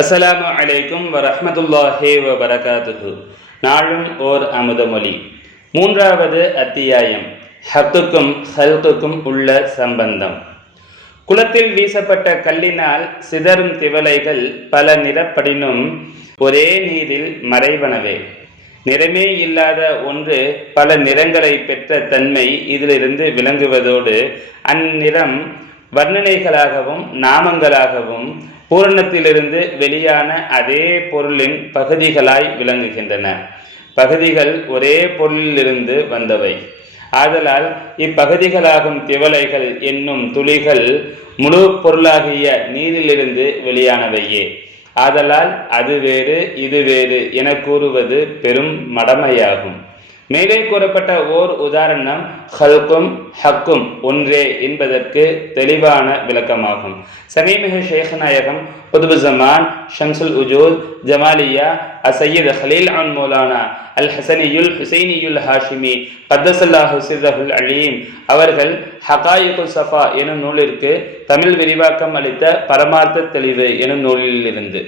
அஸ்ஸலாமு அலைக்கும் வரமத்துல்லாஹே வபரகாத்துஹு. நாளும் ஓர் அமுதமொழி மூன்றாவது அத்தியாயம். ஹத்துக்கும் ஹல்குக்கும் உள்ள சம்பந்தம். குளத்தில் வீசப்பட்ட கல்லினால் சிதறும் திவலைகள் பல நிறப்படினும் ஒரே நீரில் மறைவனவே. நிறமே இல்லாத ஒன்று பல நிறங்களை பெற்ற தன்மை இதிலிருந்து விளங்குவதோடு அந்நிறம் வர்ணனைகளாகவும் நாமங்களாகவும் பூரணத்திலிருந்து வெளியான அதே பொருளின் பகுதிகளாய் விளங்குகின்றன. பகுதிகள் ஒரே பொருளிலிருந்து வந்தவை. ஆதலால் இப்பகுதிகளாகும் திவலைகள் என்னும் துளிகள் முழு பொருளாகிய நீரிலிருந்து வெளியானவையே. ஆதலால் அது வேறு இது வேறு என கூறுவது பெரும் மடமையாகும். மேலே கூறப்பட்ட ஓர் உதாரணம் ஹல்கும் ஹக்கும் ஒன்றே என்பதற்கு தெளிவான விளக்கமாகும். சமீமிக ஷேகநாயகம் புதுபு ஜமான் ஷம்சுல் உஜூத் ஜமாலியா அசையீத் ஹலீல் அன் மௌலானா அல் ஹசனியுல் ஹுசைனியுல் ஹாஷிமி கத்தசல்லா ஹுசிதஹுல் அலீம் அவர்கள் ஹகாயுல் சஃபா எனும் நூலிற்கு தமிழ் விரிவாக்கம் அளித்த பரமார்த்த தெளிவு எனும் நூலிலிருந்து.